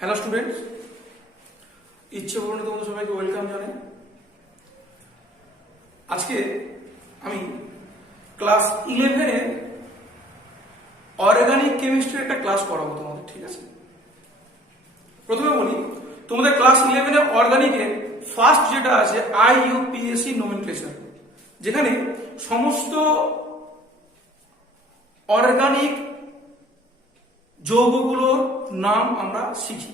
Hello students, ইচ্ছে পূরণে তোমাদের সবাইকে ওয়েলকাম জানাই। আজকে আমি ক্লাস 11-এর অর্গানিক কেমিস্ট্রির একটা ক্লাস করাবো তোমাদের, ঠিক আছে? প্রথমে বলি, তোমাদের ক্লাস 11-এর অর্গানিকের ফার্স্ট যেটা আছে IUPAC নোমেনক্লেচার, যেখানে সমস্ত অর্গানিক যৌগগুলোর নাম আমরা শিখি,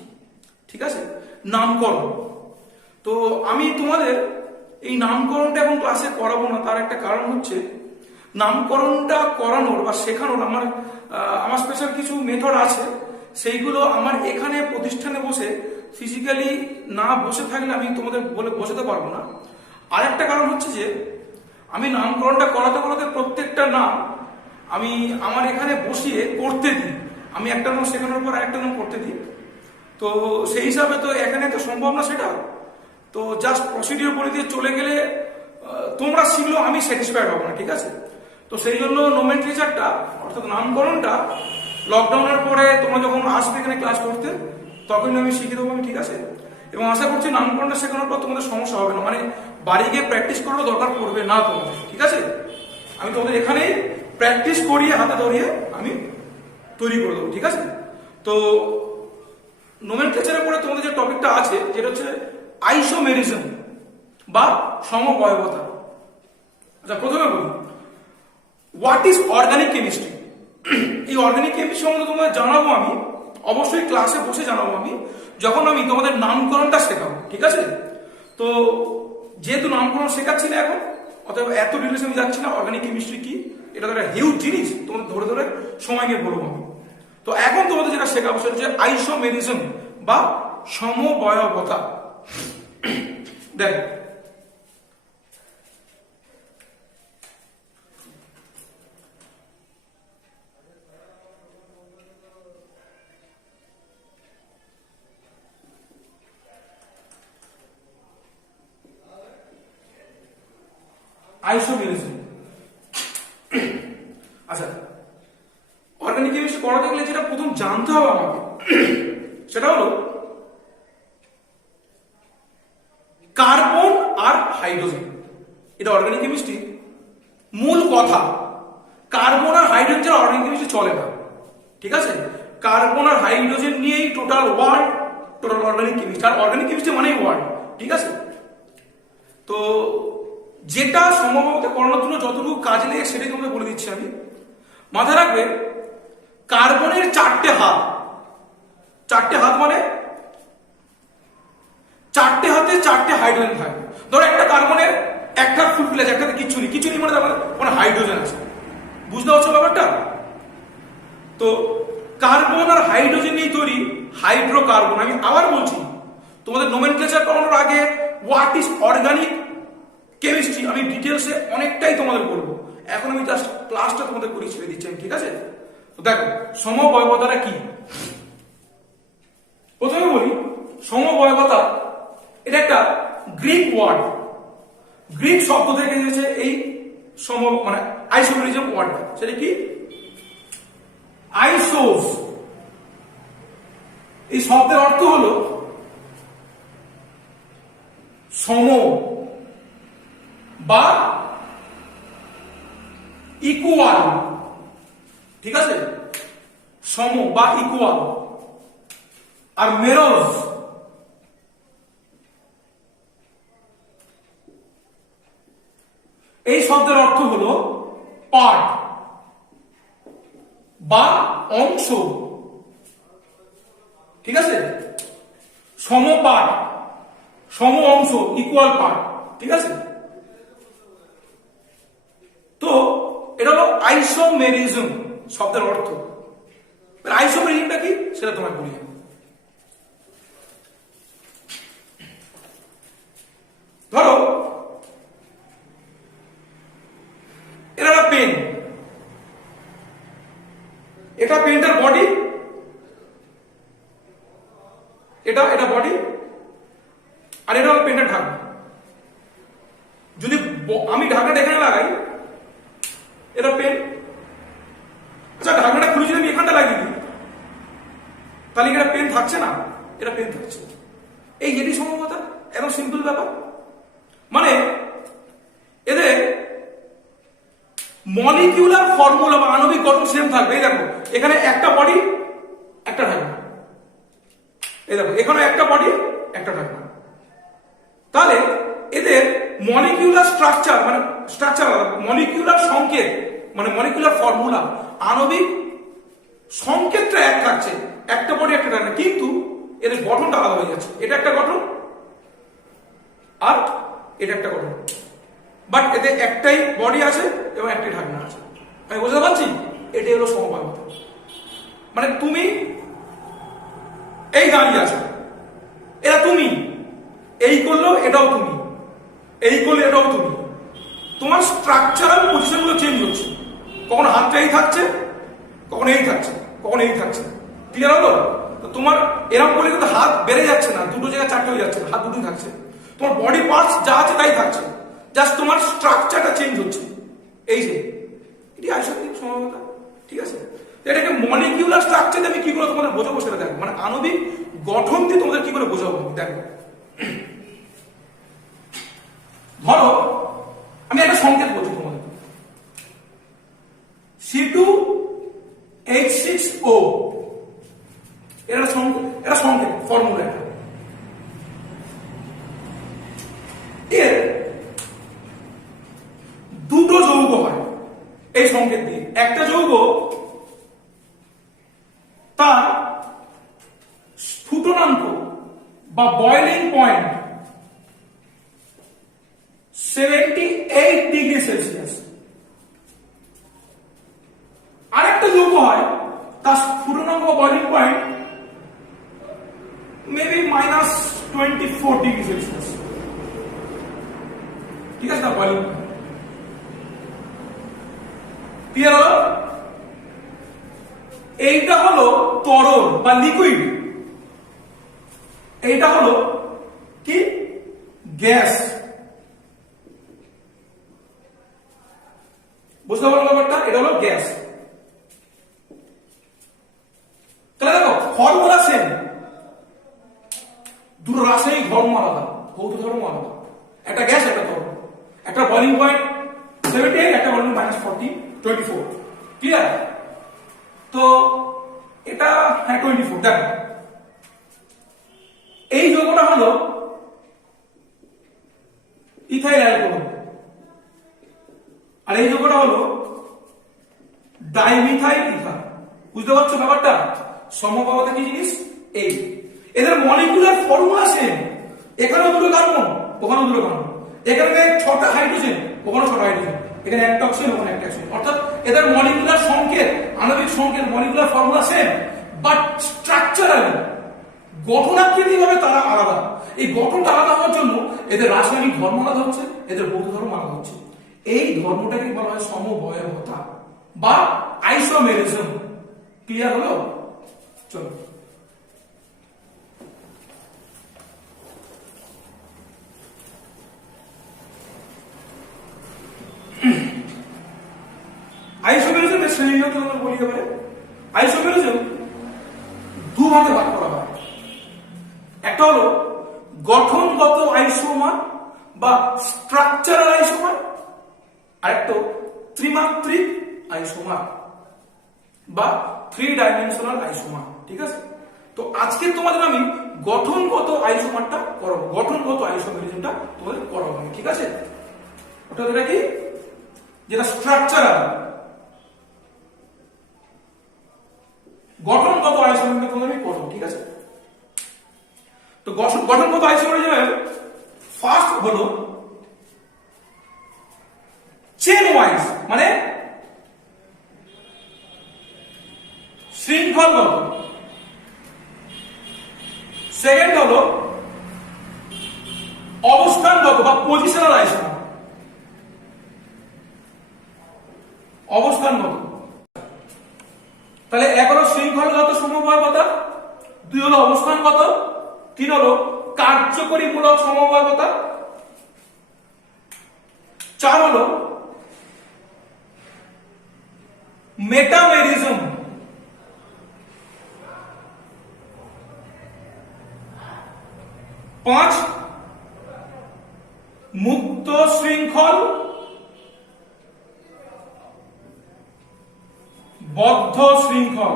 ঠিক আছে? নামকরণ। তো আমি তোমাদের এই নামকরণটা এখন ক্লাসে করাবো না, তার একটা কারণ হচ্ছে নামকরণটা করানোর বা শেখানোর আমার স্পেশাল কিছু মেথড আছে, সেইগুলো আমার এখানে প্রতিষ্ঠানে বসে ফিজিক্যালি না বসে থাকলে আমি তোমাদের বলে বোঝাতে পারবো না। আরেকটা কারণ হচ্ছে যে আমি নামকরণটা করাতে করাতে প্রত্যেকটা নাম আমি আমার এখানে বসিয়ে করতে দিই, আমি একটা নাম শেখানোর পর আরেকটা নাম করতে দিই। তো সেই হিসাবে তো এখানে তো সম্ভব না সেটা। তো জাস্ট প্রসিডিওর বলে দিয়ে চলে গেলে তোমরা শিখলেও আমি স্যাটিসফাইড হব না, ঠিক আছে? তো সেই জন্য নোমেনক্লেচারটা অর্থাৎ নামকরণটা লকডাউনের পরে তোমরা যখন আসবে এখানে ক্লাস করতে তখন আমি শিখিয়ে দেবো আমি, ঠিক আছে? এবং আশা করছি নামকরণটা শেখানোর পর তোমাদের সমস্যা হবে না, মানে বাড়ি গিয়ে প্র্যাকটিস করারও দরকার পড়বে না তোমাদের, ঠিক আছে? আমি তোমাদের এখানেই প্র্যাকটিস করিয়ে হাতে ধরিয়ে আমি তৈরি করে দেবো, ঠিক আছে? তো নোমেনক্লেচারের পরে তোমাদের যে টপিকটা আছে যেটা হচ্ছে আইসোমেরিজম বা সমবয়বতা। আচ্ছা, প্রথমে বলি হোয়াট ইজ অর্গানিক কেমিস্ট্রি। এই অর্গানিক কেমিস্ট্রি সম্বন্ধে তোমাদের জানাবো আমি, অবশ্যই ক্লাসে বসে জানাবো আমি যখন আমি তোমাদের নামকরণটা শেখাবো, ঠিক আছে? তো যেহেতু নামকরণ শেখাচ্ছি না এখন, অতএব এত ডিটেলসে আমি যাচ্ছি না। অর্গানিক কেমিস্ট্রি কি, এটা তো একটা হিউজ জিনিস, তোমাদের ধরে ধরে সময় নিয়ে বলবো আমি। তো এখন তোমাদের যেটা শেখাবো সেটা হচ্ছে আইসোমেরিজম বা সমবয়বতা। দেখো, আইসোমেরিজম। আচ্ছা, অর্গানিক কেমিস্ট্রি পড়াতে গেলে যেটা প্রথম জানতে হবে আমাকে সেটা হলো কার্বন আর হাইড্রোজেন। এটা অর্গানিক কেমিস্ট্রি মূল কথা। কার্বন আর হাইড্রোজেন ছাড়া অর্গানিক কেমিস্ট্রি চলে না, ঠিক আছে? কার্বন আর হাইড্রোজেন নিয়েই total world, total organic chemistry. আর অর্গানিক কেমিস্ট্রি মানেই ওয়ার্ল্ড, ঠিক আছে? তো যেটা সম্ভবত করানোর জন্য যতটুকু কাজে লেগে সেটাই তোমাদের বলে দিচ্ছি আমি। মাথায় রাখবে, কার্বনের চারটে হাত। চারটে হাত মানে চারটে হাতে চারটে হাইড্রোজেন থাকে। ধরো একটা কার্বনের একটা ফুলফিল আছে, একটাতে কিচ্ছু নেই। কিছু নেই মানে তার মানে হাইড্রোজেন আছে। বুঝতে পারছো ব্যাপারটা? তো কার্বন আর হাইড্রোজেন নিয়ে তৈরি হাইড্রোকার্বন। আমি আবার বলছি, তোমাদের নোমেনক্লেচার করানোর আগে হোয়াট ইজ অর্গানিক কেমিস্ট্রি আমি ডিটেলসে অনেকটাই তোমাদের বলবো। এখন আমি জাস্ট ক্লাসটা তোমাদের করে ছেড়ে দিচ্ছি, ঠিক আছে? তো দেখো, সমবয়বতাটা কি। প্রথমে বলি, সমবয়বতা এটা একটা গ্রিক ওয়ার্ড। গ্রিক শব্দ থেকে এসেছে এই মানে আইসোমেরিজম ওয়ার্ডটা। সেটা কি? আইসোস। এই শব্দের অর্থ হলো সম বা ইকুয়াল, ঠিক আছে? সম বা ইকুয়াল। আর মেরোস এই শব্দের অর্থ হলো পার্ট বা অংশ, ঠিক আছে? সম পার্ট, সম অংশ, ইকুয়াল পার্ট, ঠিক আছে? তো এটা হলো আইসোমেরিজম শব্দের অর্থ। আইসোমেরিজমটা কি সেটা তোমায় বলি। ধরো এটা একটা পেন, এটা পেনটার বডি, এটা বডি, আর এটা হলো পেনটার ঢাকনা। যদি আমি ঢাকনাটা এখানে লাগাই, এটা পেন। আচ্ছা, ঢাকনাটা খুলে যদি আমি এখানটা লাগিয়ে দিই তাহলে এখানে পেন থাকছে না, এটা পেন থাকছে। এই যেটি সম্ভবতা একদম সিম্পল ব্যাপার। মানে এদের মলিকিউলার ফর্মুলা বা আণবিক গঠন সেম থাকবে। এই দেখো এখানে একটা বডি একটা ঢাকনা, এই দেখো এখানে একটা বডি একটা ঢাকনা। তাহলে এদের মলিকিউলার স্ট্রাকচার মানে মলিকিউলার সংকেত মানে মলিকিউলার ফর্মুলা আণবিক সংকেতটা এক থাকছে, একটা বডি একটা ঢাকনা, কিন্তু এদের গঠনটা আলাদা হয়ে যাচ্ছে। এটা একটা গঠন আর এটা একটা গঠন, বাট এতে একটাই বডি আছে এবং একটাই ঢাকনা আছে। আমি বুঝতে পারছি? এটাই হলো সমবায়বতা। মানে তুমি এই দাঁড়িয়ে আছো, এটা তুমি, এই করলো এটাও তুমি, এই করলে এটাও তুমি। তোমার স্ট্রাকচারাল পজিশন গুলো চেঞ্জ হচ্ছে, কখন হাতটা এই থাকছে, কখন এই থাকছে, কখন এই থাকছে। ক্লিয়ার হলো? তো তোমার এরকম করলে কিন্তু হাত বেড়ে যাচ্ছে না, দুটো জায়গায় চারটে হয়ে যাচ্ছে, হাত দুটোই থাকছে। তোমার বডি পার্টস যা আছে তাই থাকছে, জাস্ট তোমার স্ট্রাকচারটা চেঞ্জ হচ্ছে। এই যে এটি আইসোমেরিক সমবায়বতা। ঠিক আছে, এটাকে মলিকিউলার স্ট্রাকচার আমি কি করে তোমাদের বোঝাবো সেটা দেখো, মানে আণবিক গঠন দিয়ে তোমাদের কি করে বোঝাবো দেখো। ধরো আমি একটা সংকেত বলছি তোমাদের, C2H6O, এটা সংকেত ফর্মুলা। এর দুটো যৌগ হয় এই সংকেত দিয়ে। একটা যৌগ তার স্ফুটনাঙ্ক বা বয়লিং পয়েন্ট 78 ডিগ্রি সেলসিয়াস, আরেকটা যৌগ হয় তার স্ফুটনাঙ্ক বা boiling point maybe -24 degree Celsius. ঠিক আছে, তার বয়লিং পয়েন্ট ক্লিয়ার হলো? এইটা হলো তরল বা লিকুইড, এইটা হলো কি গ্যাস। বুঝতে পারলো ব্যাপারটা? এটা হলো গ্যাস। তাহলে দেখো ফর্মুলা সেম, দুটো রাসায়নিক ধর্ম আলাদা, ভৌত ধর্ম আলাদা। একটা গ্যাস একটা তরল, একটা বয়লিং পয়েন্ট 78, একটা বয়লিং -24। ক্লিয়ার? তো এটা হ্যাঁ 24। দেখো এই যৌগটা হলো ইথাইল অ্যালকোহল, আর এই যৌগটা হলো ডাইমিথাইল ইথার। বুঝতে পারছো ব্যাপারটা? সমবায়বতা কি জিনিস? এই এদের মলিকুলার ফর্মুলা সেম, এখানেও দুটো কার্বন ওখানেও দুটো কার্বন, এখানে 6টা হাইড্রোজেন ওখানেও 6টা হাইড্রোজেন, এখানে একটা অক্সিজেন ওখানে একটা অক্সিজেন। অর্থাৎ এদের মলিকুলার সংকেত আণবিক সংকেত molecular formula same, but structurally গঠনাকৃতি ভাবে তারা আলাদা। এই গঠনটা আলাদা হওয়ার জন্য এদের রাসায়নিক ধর্ম আলাদা হচ্ছে, এদের ভৌত ধর্ম আলাদা হচ্ছে। এই ধর্মটাকে বলা হয় সমবয়বতা বা আইসোমেরিজম। ক্লিয়ার হলো? চলো আইসোমেরিজমের শ্রেণীগুলো তোমাদের বলি এবারে। আইসোমেরিজম দুভাগে ভাগ করা হয়। একটা হলো গঠনগত আইসোমার বা স্ট্রাকচারাল আইসোমার, আরেকটা ত্রিমাত্রিক আইসোমার বা 3 ডাইমেনশনাল আইসোমার। ঠিক আছে, তো আজকে তোমাদের আমি গঠনগত আইসোমারটা করাবো, গঠনগত আইসোমেরিজমটা তোমাদের করাবো। ঠিক আছে, ওটা কি যেটা স্ট্রাকচারাল, গঠনগত আইসোমেরিজম তোমাদের আমি করবো। ঠিক আছে, তো গঠনগত আইসোমেরিজমের ফার্স্ট হলো চেন ওয়াইজ মানে শৃঙ্খলগত, সেকেন্ড হলো অবস্থানগত বা পজিশনাল আইসোমার, অবস্থানগত। তাহলে এক হলো শৃঙ্খলগত সমবায়বতা, 2 হলো অবস্থানগত, 3 হলো কার্যকরীমূলক সমবায়বতা, 4 হলো মেটামেরিজম, 5 মুক্ত শৃঙ্খল বদ্ধ শৃঙ্খল,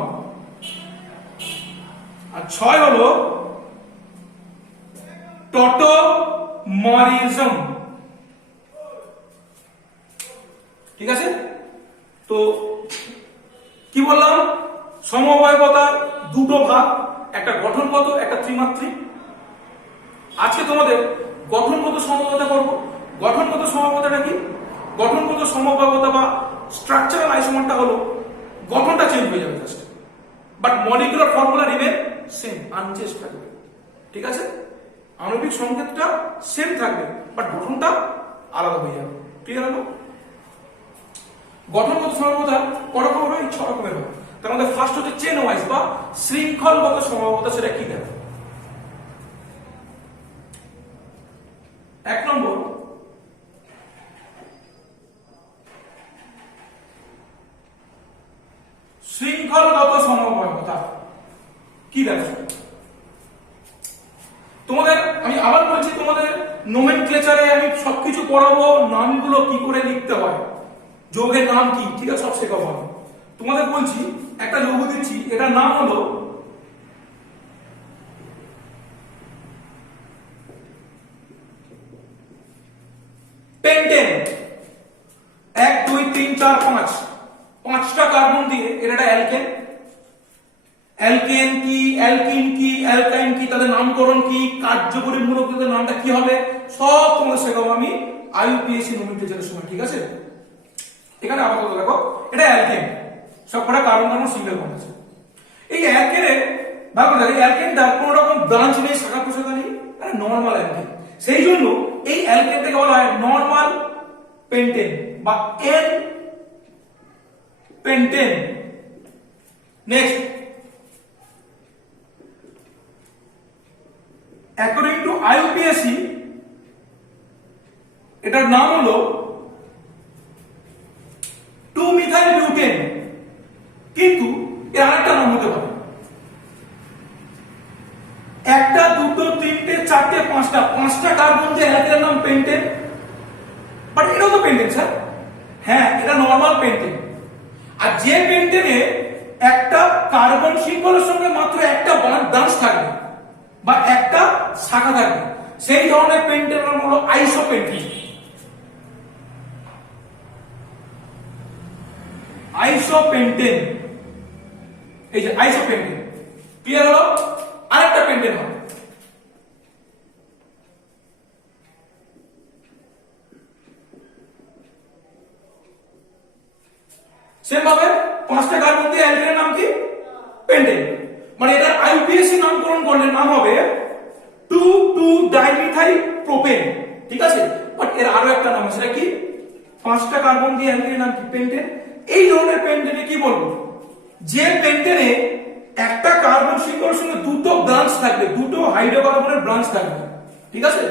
আর 6 হলো টোটোমরিজম। ঠিক আছে, তো কি বললাম, সমবায়বতার দুটো ভাগ, একটা গঠনগত, একটা ত্রিমাত্রিক। আজকে তোমাদের গঠনগত সমবায়বতা করব। গঠনগত সমবায়বতাটা কি? গঠনগত সমবায়বতা বা স্ট্রাকচারাল আইসোমারটা হলো গঠনটা চেঞ্জ হয়ে যাবে just, but molecular formula remain same, unchange থাকবে। ঠিক আছে, আণবিক সংকেতটা সেম থাকবে, বাট গঠনটা আলাদা হয়ে যাবে। ক্লিয়ার হলো? গঠনগত সমবায়বতা করকম হয়, 6 রকমের হয়। তার মধ্যে ফার্স্ট হচ্ছে চেন ওয়াইজ বা শৃঙ্খলগত সমবায়বতা। সেটা কি দেখো, 1 নম্বর শৃঙ্খলগত সমবায়বতা কি দেখো। তোমাদের আমি আবার বলছি, তোমাদের নোমেনক্লেচারে আমি সবকিছু পড়াবো, নামগুলো কি করে লিখতে হয়, যৌগের নাম কি, ঠিক আছে, সব শেখাবো। তোমাদের বলছি, একটা যৌগ দিচ্ছি, এটার নাম হলো পেন্টেন। 1 2 3 4 5, 5টা কার্বন দিয়ে এটা একটা অ্যালকেন। অ্যালকেন কি, অ্যালকিন কি, অ্যালকাইন কি, তাদের নামকরণ কি, কার্যকরী মূলকের নামটা কি হবে, সব তোমাদের শেখাবো আমি আইইউপিএসসি নোমেনক্লেচারের সময়। ঠিক আছে, এখানে আপাতত দেখো, এটা অ্যালকেন, সবকটা কার্বন সিঙ্গেল বন্ড আছে। এই অ্যালকেনে ভাবো, দেখো এই অ্যালকেনটার কোনো রকম ব্রাঞ্চ নেই, শাখা প্রশাখা নেই, মানে নরমাল অ্যালকেন। সেই জন্য এই অ্যালকেনটাকে বলা হয় নরমাল পেন্টেন বা N pentane. Next, according to IUPAC এটার নাম হলো 2-মিথাইল বিউটেন, কিন্তু এর আরেকটা নাম হতে পারে, 1 2 3 4 5টা কার্বন যে অ্যালকেনের নাম পেন্টেন, বাট এটাও তো পেন্টেন স্যার। হ্যাঁ, এটা নরমাল পেন্টেন। আর যে পেন্টেনে একটা কার্বন শৃঙ্খলের সঙ্গে মাত্র একটা ব্রাঞ্চ থাকবে বা একটা শাখা থাকবে, সেই ধরনের পেন্টেনের নাম হলো আইসোপেন্টেন। আইসোপেন্টেন, এই যে আইসোপেন্টেন। ক্লিয়ার হলো? আরেকটা পেন্টেন হবে, সেম ভাবে 5টা কার্বন দিয়ে অ্যালকেনের নাম কি, পেন্টেন। মানে এটা আইইউপিএসসি নামকরণ করলে নাম হবে 2,2-ডাইমিথাইল প্রোপেন। ঠিক আছে, বাট এর আরো একটা নাম আছে, সেটা কি, 5টা কার্বন দিয়ে অ্যালকেনের নাম কি, পেন্টেন। এই ধরনের পেন্টেনে কি বলবো, যে পেন্টেনে একটা কার্বন শৃঙ্খলের সঙ্গে দুটো ব্রাঞ্চ থাকবে, দুটো হাইড্রোকার্বনের ব্রাঞ্চ থাকবে। ঠিক আছে,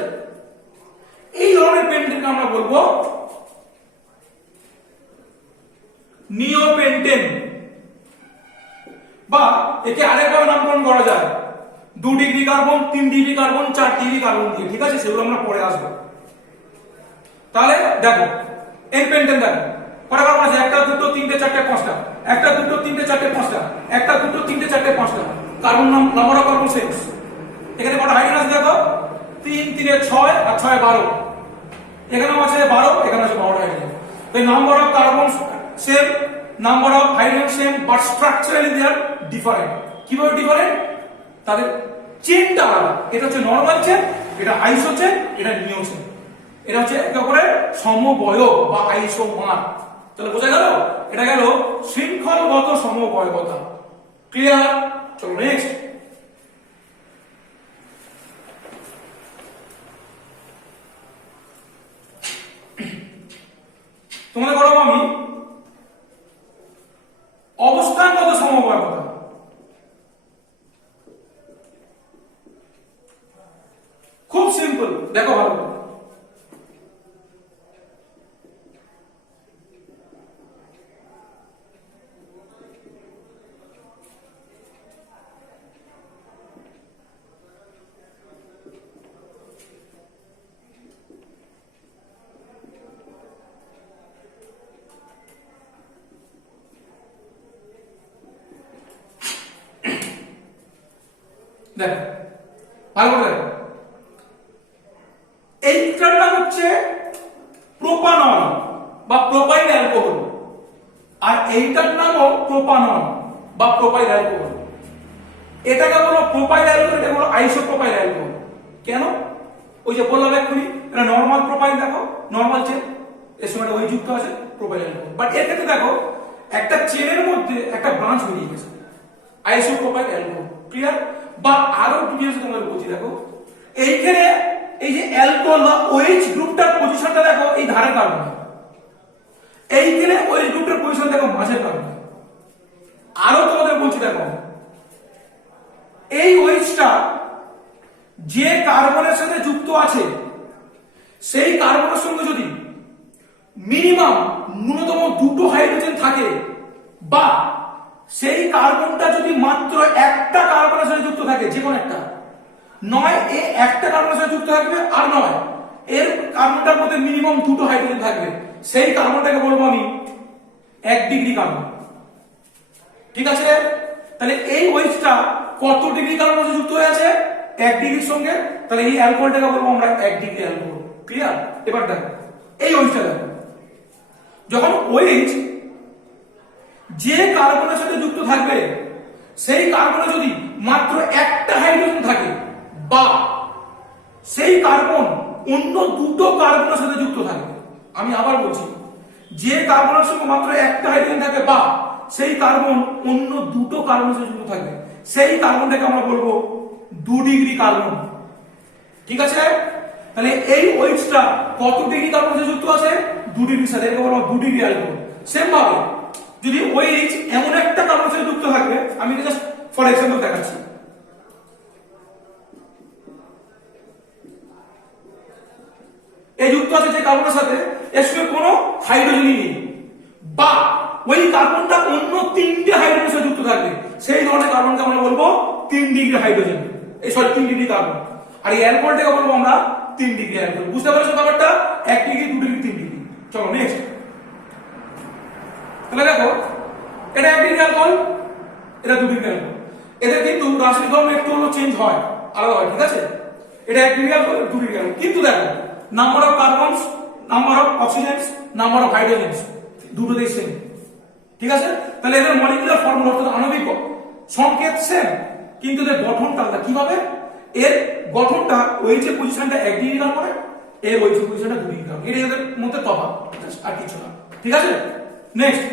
এই ধরনের পেন্টেনকে আমরা বলবো নিওপেন্টেন, বা একে আরেকভাবে নামকরণ করা যায় 2 degree carbon, 3 degree carbon, 4 degree carbon দিয়ে। ঠিক আছে, সেগুলো আমরা পরে আসবো। তাহলে দেখো এন পেন্টেন, দেখো কটা কার্বন আছে, 1 2 3 4 5টা, 1 2 3 4 5টা, 1 2 3 4 5টা carbon number of carbon sense. এখানে কটা হাইড্রোজেন আছে দেখো, 3 3 6 আর 6 12, এখানেও আছে 12, এখানে আছে 12টা হাইড্রোজেন। তো number of carbon same, number of hydrogen same, but structurally they are different. কিভাবে ডিফারেন্ট? তাদের চেনটা আলাদা। এটা হচ্ছে নরমাল চেন, এটা আইসো চেন, এটা নিও চেন। এটা হচ্ছে একে অপরের সমবয়ব বা আইসোমার। তাহলে বোঝা গেল, এটা গেল শৃঙ্খলগত সমবয়বতা। ক্লিয়ার? চলো নেক্সট। তোমাদের বলবো আমি অবস্থানগত সমবয়বতা। খুব সিম্পল, দেখো ভালো করে। দেখো ভালো করে দেখো, এইটার নাম হচ্ছে প্রোপানল বা প্রোপাইল অ্যালকোহল, আর এইটার নামও প্রোপানল বা প্রোপাইল অ্যালকোহল। এটাকে বলো প্রোপাইল অ্যালকোহল, এটা বলো আইসোপ্রোপাইল অ্যালকোহল। কেন? ওই যে বললাম এক্ষুনি, এটা নরমাল প্রোপাইল, দেখো নরমাল চেন, এর সঙ্গে ওই যুক্ত আছে প্রোপাইল অ্যালকোহল। বাট এর ক্ষেত্রে দেখো একটা চেনের মধ্যে একটা ব্রাঞ্চ বেরিয়ে গেছে, আইসোপ্রোপাইল অ্যালকোহল। ক্লিয়ার? বা আরো ডিটেইলস তোমাদের বলছি, দেখো এইখানে এই যে অ্যালকোহল বা OH গ্রুপটার পজিশনটা দেখো এই ধারের কার্বনে, এইখানে OH গ্রুপটার পজিশন দেখো মাঝের কার্বনে। আরো তোমাদের বলছি, দেখো এই OH-টা যে কার্বনের সাথে যুক্ত আছে সেই কার্বনের সঙ্গে যদি মিনিমাম ন্যূনতম দুটো হাইড্রোজেন থাকে, বা সেই কার্বনটা যদি মাত্র একটা কার্বনের সাথে যুক্ত থাকে, যে কোনো একটা, নয় এ একটা কার্বনের সাথে যুক্ত থাকবে, আর নয় এর কার্বনটার মধ্যে মিনিমাম দুটো হাইড্রোজেন থাকবে, সেই কার্বনটাকে বলবো আমি 1 ডিগ্রি কার্বন। ঠিক আছে? তাহলে এই OH-টা কত ডিগ্রি কার্বনের সাথে যুক্ত হয়ে আছে? 1 ডিগ্রির সঙ্গে। তাহলে এই অ্যালকোহলটাকে বলবো আমরা 1 ডিগ্রি অ্যালকোহল। ক্লিয়ার? এবার দেখো এই OH-টা দেখো, যখন OH যে কার্বনের সাথে যুক্ত থাকবে সেই কার্বনে যদি মাত্র একটা হাইড্রোজেন থাকে, বা সেই কার্বন অন্য দুটো কার্বনের সাথে যুক্ত থাকবে, আমি আবার বলছি, যে কার্বনের সঙ্গে মাত্র একটা হাইড্রোজেন থাকে বা সেই কার্বন অন্য দুটো কার্বনের সাথে যুক্ত থাকবে, সেই কার্বনটাকে আমরা বলবো 2 ডিগ্রি কার্বন। ঠিক আছে? তাহলে এই OH-টা কত ডিগ্রি কার্বনের সাথে যুক্ত আছে? 2 ডিগ্রির সাথে, এটাকে বলবো 2 ডিগ্রি অ্যালকোহল। সেম ভাবে যদি OH এমন একটা কার্বনের সাথে যুক্ত থাকবে, আমি জাস্ট ফর এক্সাম্পল দেখাচ্ছি, এই যুক্ত আছে যে কার্বনের সাথে, এর সঙ্গে কোনো হাইড্রোজেনই নেই, বা ওই কার্বনটা অন্য 3টে হাইড্রোজেনের সাথে যুক্ত থাকবে, সেই ধরনের কার্বনকে আমরা বলবো 3 ডিগ্রি হাইড্রোজেন, এই সরি 3 ডিগ্রি কার্বন। আর এই অ্যালকোহলটাকে বলবো আমরা 3 ডিগ্রি অ্যালকোহল। বুঝতে পারছো ব্যাপারটা? 1 ডিগ্রি, 2 ডিগ্রি, 3 ডিগ্রি। চলো নেক্সট। তাহলে দেখো এটা 1 ডিগ্রি অ্যালকোহল, এটা 2 ডিগ্রি অ্যালকোহল। এদের কিন্তু রাসায়নিক ধর্ম একটু হলো চেঞ্জ হয়, আলাদা হয়। ঠিক আছে? এটা 1 ডিগ্রি অ্যালকোহল, 2 ডিগ্রি অ্যালকোহল। কিন্তু দেখো number of carbons, number of oxygens, number of hydrogens দুটোতেই সেম। ঠিক আছে? তাহলে এদের মলিকুলার ফর্মুলা অর্থাৎ আণবিক সংকেত সেম, কিন্তু এদের গঠনটা আলাদা। কিভাবে? এর গঠনটা ওই যে পজিশনটা 1 ডিগ্রি কার্বনে, এর ওই যে পজিশনটা 2 ডিগ্রি কার্বন, এটা এদের মধ্যে তফাৎ, আর কিছু না। ঠিক আছে? নেক্সট,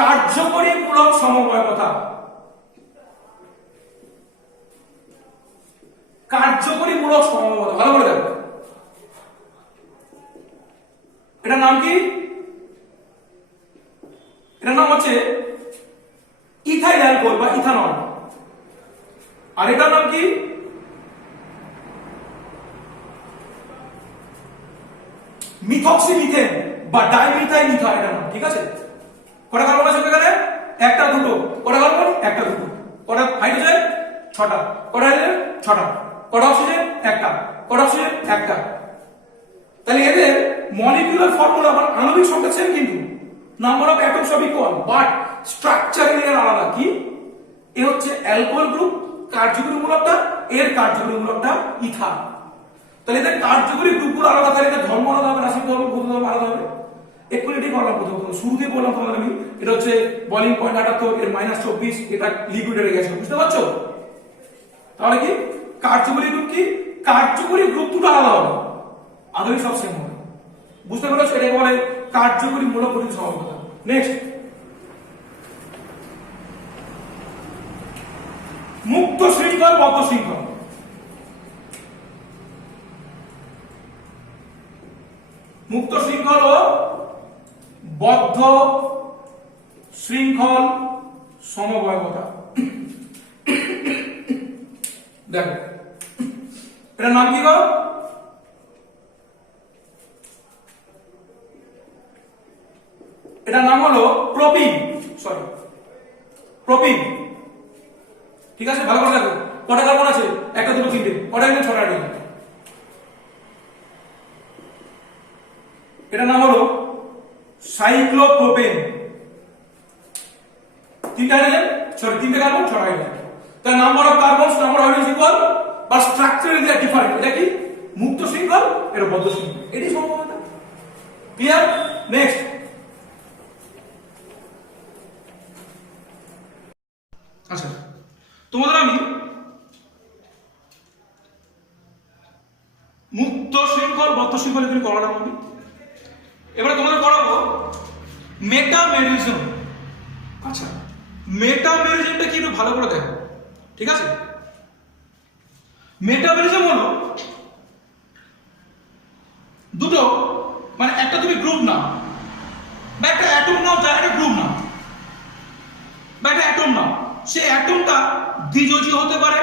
কার্যকরী মূলক সমবায়বতা। কার্যকরী মূলক সমবায়বতা ভালো করে দেখো, এটার নাম কি? এটার নাম হচ্ছে ইথাইল অ্যালকোহল বা ইথানল। আর এটার নাম কি? মিথক্সিমিথেন বা ডাইমিথাইল ইথার, এটার নাম। ঠিক আছে? কটা কার্বন আছে এখানে? একটা, দুটো। কটা কার্বন? একটা, দুটো। কটা হাইড্রোজেন? 6টা। কটা হাইড্রোজেন? 6টা। কটা অক্সিজেন? একটা। কটা অক্সিজেন? একটা। তাহলে এদের মলিকুলার ফর্মুলা বা আণবিক সংকেত সেম, কিন্তু নাম্বার অফ অ্যাটম সব ইকুয়াল, বাট স্ট্রাকচারালি এর আলাদা। কি? এ হচ্ছে অ্যালকোহল গ্রুপ, কার্যকরী মূলকটা, এর কার্যকরী মূলকটা ইথার। তাহলে এদের কার্যকরী গ্রুপগুলো আলাদা, তাহলে এদের ধর্ম আলাদা হবে, রাসায়নিক ধর্ম, ভৌত ধর্ম আলাদা হবে। এক্ষুনি এটাই করলাম প্রথম, শুরুতেই বললাম তোমাদের আমি, এটা হচ্ছে বলিং পয়েন্ট 78, এর -24, এটা লিকুইডের গ্যাস। বুঝতে পারছো? তাহলে কি কার্যকরী গ্রুপ কি? কার্যকরী গ্রুপ দুটো আলাদা হবে, আদৌ সব সেম হবে। বুঝতে পারছো? এটাকে বলে কার্যকরী মূলক গঠিত সমবায়বতা। নেক্সট, মুক্ত শৃঙ্খল, বদ্ধ শৃঙ্খল। মুক্ত শৃঙ্খল ও বদ্ধ শৃঙ্খল সমবায়বতা। দেখো এটার নাম কি গো? এটার নাম হলো প্রোপিন, সরি প্রোপিন। ঠিক আছে? ভালো করে দেখো কটা কার্বন আছে? একটা, দুটো, তিনটে। কটা হাইড্রোজেন? 6টা হাইড্রোজেন। এটার নাম হলো সাইক্লোপ্রোপেন। তিনটে হাইড্রোজেন সরি তিনটে কার্বন ছটা হাইড্রোজেন তার number of carbons number of hydrogen equal বা স্ট্রাকচারালি দে আর ডিফারেন্ট এটা কি মুক্ত শৃঙ্খল এটা বদ্ধ শৃঙ্খল এটি সম্ভবত ক্লিয়ার নেক্সট আচ্ছা তোমাদের আমি মুক্ত শৃঙ্খল বদ্ধ শৃঙ্খল এগুলি করালাম আমি এবারে তোমাদের করাবো মেটামেরিজম আচ্ছা মেটামেরিজমটা কি একটু ভালো করে দেখো ঠিক আছে মেটামেরিজম হলো দুটো মানে একটা তুমি গ্রুপ নাও বা একটা অ্যাটম নাও যা একটা গ্রুপ নাও বা একটা অ্যাটম নাও সেই অ্যাটমটা দ্বিযোজী হতে পারে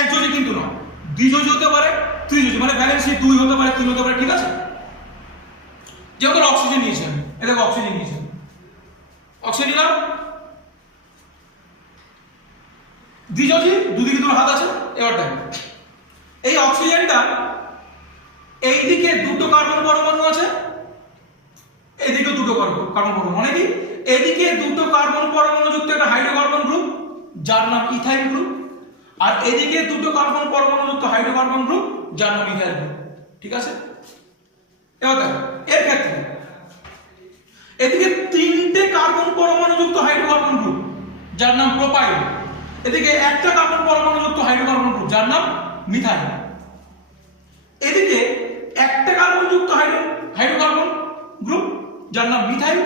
একযোজী কিন্তু না দ্বিযোজী হতে পারে ত্রিযোজী মানে ভ্যালেন্সি 2 হতে পারে 3 হতে পারে ঠিক আছে যেমন অক্সিজেন নিয়েছেন এই দেখো অক্সিজেন নিয়েছেন অক্সিজেন নিলাম দ্বিযোজী দুদিকে দুটো হাত আছে এবার দেখো এই অক্সিজেনটা এইদিকে দুটো কার্বন পরমাণু আছে এদিকে দুটো কার্বন পরমাণু মানে কি এদিকে দুটো কার্বন পরমাণু যুক্ত একটা হাইড্রোকার্বন গ্রুপ যার নাম ইথাইল গ্রুপ আর এদিকে দুটো কার্বন পরমাণু যুক্ত হাইড্রোকার্বন গ্রুপ যার নাম ইথাইল গ্রুপ ঠিক আছে এবার দেখো এর ক্ষেত্রে এদিকে তিনটে কার্বন পরমাণু যুক্ত হাইড্রোকার্বন গ্রুপ যার নাম প্রোপাইল এদিকে একটা কার্বন পরমাণু যুক্ত হাইড্রোকার্বন গ্রুপ যার নাম মিথাইল এদিকে একটা কার্বন যুক্ত হাইড্রোকার্বন গ্রুপ যার নাম মিথাইল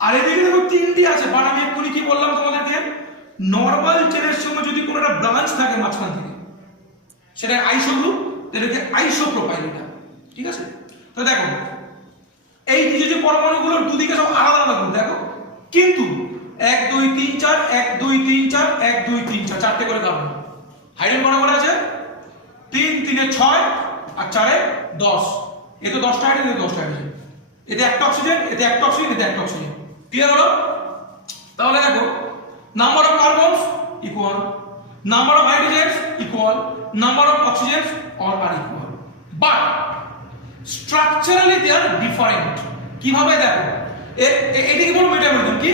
আর এদিকে দেখো তিনটি আছে বাট আমি এক্ষুনি কি বললাম তোমাদেরকে নরমাল চেনের সঙ্গে যদি কোনো একটা ব্রাঞ্চ থাকে মাঝখান থেকে সেটা আইসো গ্রুপ এটাকে আইসোপ্রোপাইল এটা ঠিক আছে তো দেখো এই যে পরমাণুগুলোর দুদিকে সব আলাদা আলাদা গ্রুপ দেখো কিন্তু 1 2 3 4 1 2 3 4 1 2 3 4 চারটে করে কার্বন হাইড্রোজেন কত করে আছে 3 3 এ 6 আর 4 এ 10 এতে 10টা হাইড্রোজেন এতে 10টা হাইড্রোজেন এতে একটা অক্সিজেন এতে একটা অক্সিজেন এতে একটা অক্সিজেন ক্লিয়ার হলো তাহলে দেখো number of carbons equal number of hydrogens equal number of oxygens all are equal but structurally they are different কিভাবে দেখো এটাকে বলবো মেটামেরিজম কি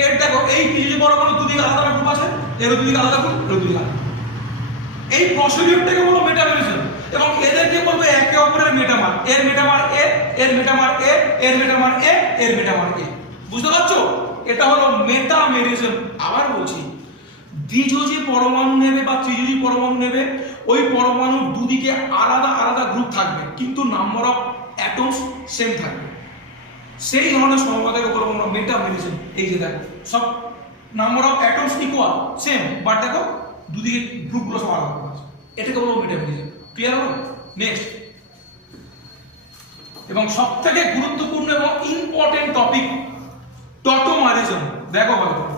এর দেখো এই তিনটি পরমাণু দুদিকে আলাদা গ্রুপ আছে এর দুদিকে আলাদা গ্রুপ এর দুদিকে আলাদা এই প্রসিডিউরটাকে বলবো মেটামেরিজম এবং এদেরকে বলবো একে অপরের মেটামার এর মেটামার এ এর মেটামার এ এর মেটামার এ এর মেটামার এ বুঝতে পারছো এটা হলো মেটামেরিজম আবার বলছি দ্বিযোজী পরমাণু নেবে বা ত্রিযোজী পরমাণু নেবে ওই পরমাণুর দুদিকে আলাদা আলাদা গ্রুপ থাকবে কিন্তু নাম্বার অফ অ্যাটমস সেম থাকবে সেই ধরনের সমবায়কে বলবো আমরা মেটামেরিজম এই যে দেখো সব number of atoms equal same but দেখো দুদিকে গ্রুপগুলো সব আলাদা আছে এটাকে বলবো মেটামেরিজম ক্লিয়ার হলো নেক্সট এবং সবথেকে গুরুত্বপূর্ণ এবং ইম্পর্টেন্ট টপিক টটোমারিজম দেখো ভালো করে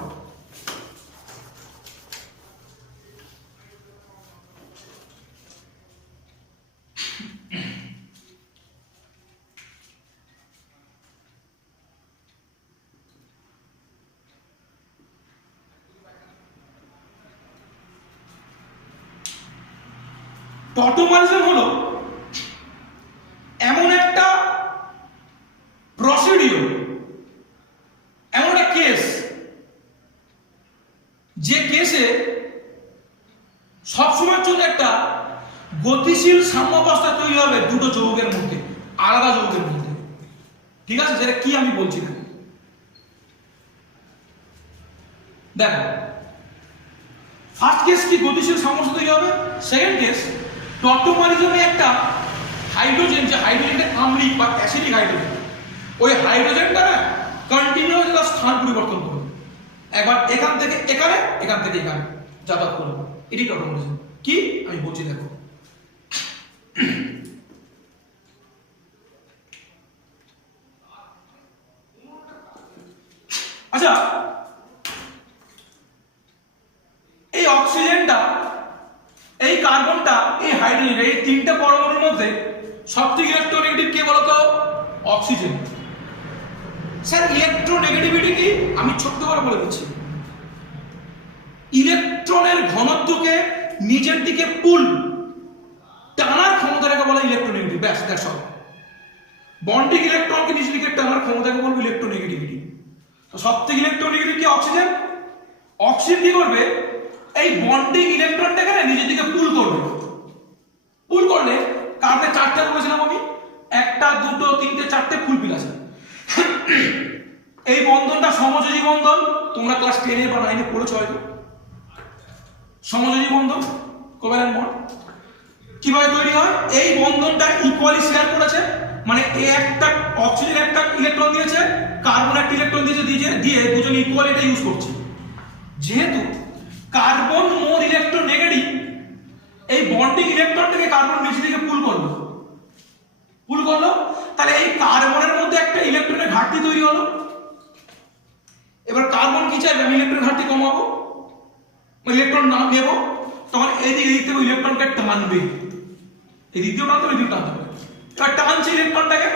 টটোমারিজম হলো এমন একটা প্রসিডিউর এমন একটা কেস যে কেসে সবসময়ের জন্য একটা গতিশীল সাম্যাবস্থা তৈরি হবে দুটো যৌগের মধ্যে আলাদা যৌগের মধ্যে ঠিক আছে সেটা কি আমি বলছি না দেখো ফার্স্ট কেস কি গতিশীল সাম্যাবস্থা তৈরি হবে সেকেন্ড কেস টটোমারিজমে একটা হাইড্রোজেন যে হাইড্রোজেনটা আম্লিক বা অ্যাসিডিক হাইড্রোজেন ওই হাইড্রোজেনটা না কন্টিনিউয়াস তার স্থান পরিবর্তন করবে একবার এখান থেকে এখানে এখান থেকে এখানে যাতায়াত করবে এটি টটোমারিজম কি আমি বলছি দেখো আচ্ছা এই অক্সিজেনটা এই কার্বনটা এই হাইড্রোজেন এই তিনটে পরমাণুর মধ্যে সবথেকে ইলেকট্রোনেগেটিভ কে বলতো অক্সিজেন স্যার ইলেকট্রোনেগেটিভিটি কি আমি ছোট্ট করে বলে দিচ্ছি ইলেকট্রনের ঘনত্বকে নিজের দিকে পুল টানার ক্ষমতাটাকে বলা ইলেকট্রোনেগেটিভ ব্যাস দ্যাটস অল বন্ডিং ইলেকট্রনকে নিজের দিকে টানার ক্ষমতাকে বলবো ইলেকট্রোনেগেটিভিটি তো সবথেকে ইলেকট্রোনেগেটিভ কি অক্সিজেন অক্সিজেন কি করবে, এই বন্ডিং ইলেকট্রনটাকে না নিজের দিকে পুল করবে। পুল করলে কার্বনে 4টা বলেছিলাম আমি, 1টা 2টো 3টে 4টে ফুল পিল আছে। এই বন্ধনটা সমযোজী বন্ধন, তোমরা ক্লাস 10 বা 9 পড়েছো হয়তো। সমযোজী বন্ধন, কোভ্যালেন্ট বন্ড কিভাবে তৈরি হয়, এই বন্ধনটা ইকুয়ালি শেয়ার করেছে, মানে এ একটা অক্সিজেন একটা ইলেকট্রন দিয়েছে, কার্বন একটা ইলেকট্রন দিয়ে দুজন ইকুয়ালি এটা ইউজ করছে। যেহেতু কার্বন মোর ইলেকট্রন নেগেটিভ, এই বন্ডিং ইলেকট্রনটাকে কার্বন নিচে দিকে পুল করলো, তাহলে এই কার্বনের মধ্যে একটা ইলেকট্রনের ঘাটতি তৈরি হলো। এবার কার্বন কি চাইবে, আমি ইলেকট্রন ঘাটতি কমাবো, ইলেকট্রন না নেব, তখন এই দিক থেকে ইলেকট্রনকে টানবে, এই দ্বিতীয় টানতে হবে, দ্বিতীয় টানতে হবে। এবার টানছে ইলেকট্রনটাকে,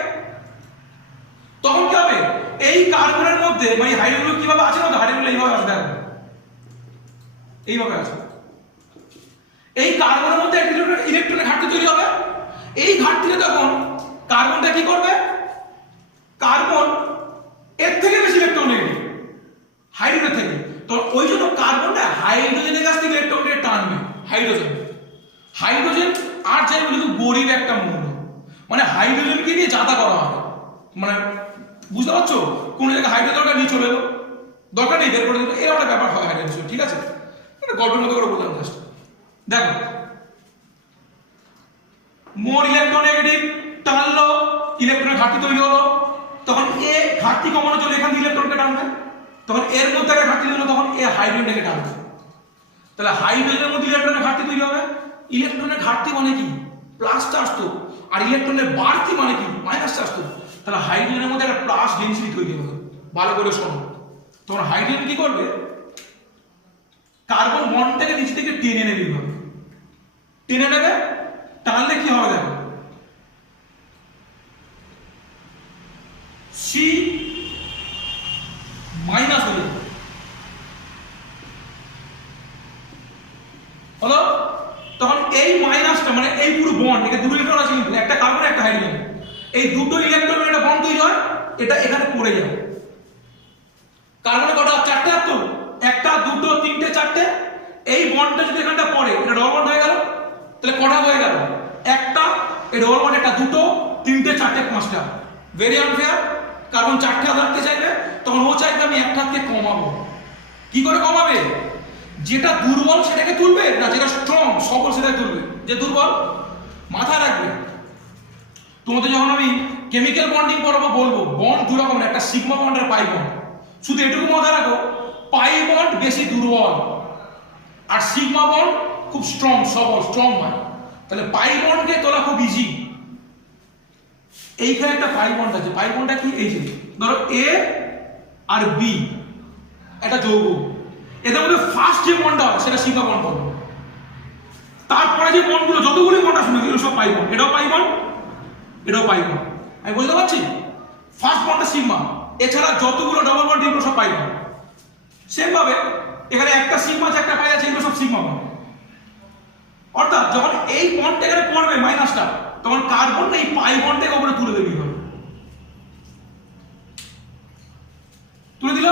তখন কি হবে, এই কার্বনের মধ্যে মানে হাইড্রোজেন কিভাবে আছে না, হাইড্রোজেন এইভাবে আছে, দেখো এইভাবে আছে। এই কার্বনের মধ্যে একটা ইলেকট্রনের ঘাটতি তৈরি হবে। এই ঘাটতিতে তখন কার্বনটা কি করবে, কার্বন এর থেকে বেশি ইলেকট্রন নেবে হাইড্রোজেন থেকে, তো ওই জন্য কার্বনটা হাইড্রোজেনের কাছ থেকে ইলেকট্রনকে টানবে। হাইড্রোজেন আর যাই বলি গরিব একটা মৌল, মানে হাইড্রোজেনকে দিয়ে জাতা করা হবে, মানে বুঝতে পারছো, কোন জায়গায় হাইড্রোজেনটা নিয়ে চলে এলো, দরকার নেই বের করে দিল, এরকম একটা ব্যাপার হয় হাইড্রোজেন, ঠিক আছে, এটা গল্পের মতো করে বললাম জাস্ট। দেখো মোর ইলেকট্রন নেগেটিভ টানলো, ইলেকট্রনের ঘাটতি তৈরি হলো, তখন এ ঘাটতি কমানোর জন্য এখান থেকে ইলেকট্রনকে টানবে, তখন এর মধ্যে একটা ঘাটতি হলো, তখন এ হাইড্রোজেনটাকে টানবে, তাহলে হাইড্রোজেনের মধ্যে ইলেকট্রনের ঘাটতি তৈরি হবে। ইলেকট্রনের ঘাটতি মানে কি, প্লাস চার্জ তো, আর ইলেকট্রনের বাড়তি মানে কি, মাইনাস চার্জ তো, তাহলে হাইড্রোজেনের মধ্যে একটা প্লাস ডেনসিটি তৈরি হবে। ভালো করে শোনো, তখন হাইড্রোজেন কি করবে, কার্বন বন্ডটাকে নিচে থেকে টেনে নেবে, টেনে নেবে, টানলে কি হবে দেখো, সি মাইনাস হয়ে যাবে, হলো, তখন এই মাইনাসটা মানে এই পুরো বন্ড, এটা দুটো ইলেকট্রন আছে কিন্তু, একটা কার্বন একটা হাইড্রোজেন, এই দুটো ইলেকট্রনের একটা বন্ড তৈরি হয়, এটা এখানে পড়ে যাবে। কার্বনে কটা, 4টে তো, 1টা 2টো 3টে 4টে, এই বন্ডটা যদি এখানটা পড়ে, এটা ডবল বন্ড হয়ে গেল, তাহলে কটা হয়ে গেল, একটা, এই ডবল বন্ড একটা 2টো 3টে 4টে 5টা, ভেরি আনফেয়ার। কার্বন 4টে রাখতে চাইবে, তখন ও চাইবে আমি একটা হাতকে কমাবো। কি করে কমাবে, যেটা দুর্বল সেটাকে তুলবে না, যেটা স্ট্রং সবল সেটাকে তুলবে। যে দুর্বল মাথায় রাখবে, তোমাদের যখন আমি কেমিক্যাল বন্ডিং পড়াবো বলবো বন্ড দু রকম, একটা সিগমা বন্ড আর পাই বন্ড, শুধু এটুকু মাথায় রাখো, পাই বন্ড বেশি দুর্বল আর সিগমা বন্ড খুব স্ট্রং সবল স্ট্রং হয়, তাহলে পাই বন্ডকে তোলা খুব ইজি। এইখানে একটা পাই বন্ড আছে, পাই বন্ডটা কি, এই যে ধরো এ আর বি একটা যৌগ, এদের মধ্যে ফার্স্ট যে বন্ডটা হয় সেটা সিগমা বন্ড বলবো, তারপরে যে বন্ডগুলো যতগুলি বন্ড আসবে এগুলো সব পাই বন্ড, এটাও পাই বন্ড, এটাও পাই বন্ড, আমি বলতে পারছি, ফার্স্ট বন্ডটা সিগমা, এছাড়া যতগুলো ডবল বন্ড এগুলো সব পাই বন্ড। সেম ভাবে এখানে একটা সিগমা আছে একটা পাই আছে, এগুলো সব সিগমা বন্ড। অর্থাৎ যখন এই বন্ডটা এখানে পড়বে মাইনাসটা, তখন কার্বন এই পাই বন্ডটাকে উপরে তুলে দেবে, তুলে দিল,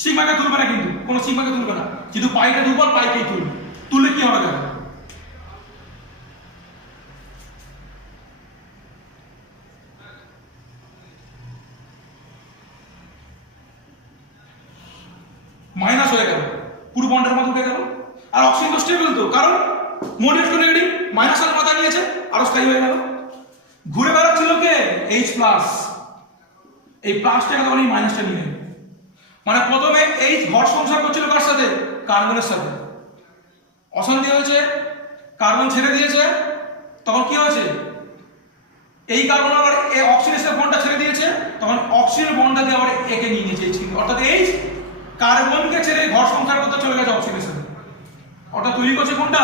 সিগমাকে তুলবে না, কিন্তু কোনো সিগমাকে তুলবে না, যেহেতু পাইটা দুর্বল পাইকেই তুলবে, তুললে কি হবে দেখো, মাইনাস হয়ে গেল, পুরো বন্ডের মধ্যে উঠে গেল। আর অক্সিজেন তো স্টেবল তো, কারণ মোডেড টু নেগেটিভ মাইনাস এর মাথা নিয়েছে, আরো স্থায়ী হয়ে গেল। ঘুরে বেড়াচ্ছিল কে, H প্লাস, এই প্লাসটাকে তখন এই মাইনাসটা নিয়ে নেবে, মানে প্রথমে এই ঘর সংসার করছিল কার সাথে, কার্বনের সাথে, অশান্তি হয়েছে, কার্বন ছেড়ে দিয়েছে, তখন কি হয়েছে, এই কার্বন আবার এই অক্সিজেনের বন্ডটা ছেড়ে দিয়েছে, তখন অক্সিজেনের বন্ডটা দিয়ে আবার একে নিয়ে নিয়েছে, অর্থাৎ এই কার্বনকে ছেড়ে ঘর সংসার করতে চলে গেছে অক্সিজেনের সাথে, অর্থাৎ তৈরি করছে কোনটা,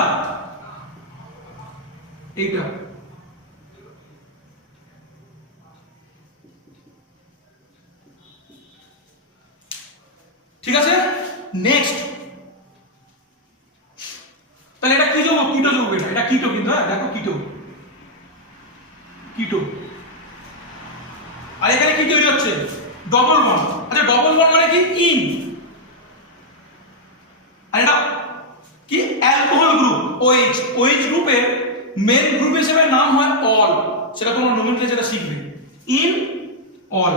এইটা। ঠিক আছে, নেক্সট, তাহলে এটা কি যৌগ, কিটো যৌগ, এটা কিটো কিন্তু, হ্যাঁ দেখো কিটো, কিটো, আর এখানে কি তৈরি হচ্ছে, ডবল বন্ড। আচ্ছা ডবল বন্ড মানে কি, ইন, আর এটা কি অ্যালকোহল গ্রুপ OH, OH গ্রুপের মেন গ্রুপ হিসেবে নাম হয় অল, সেটা তোমরা নোমেনক্লেচারে শিখবে, ইন অল।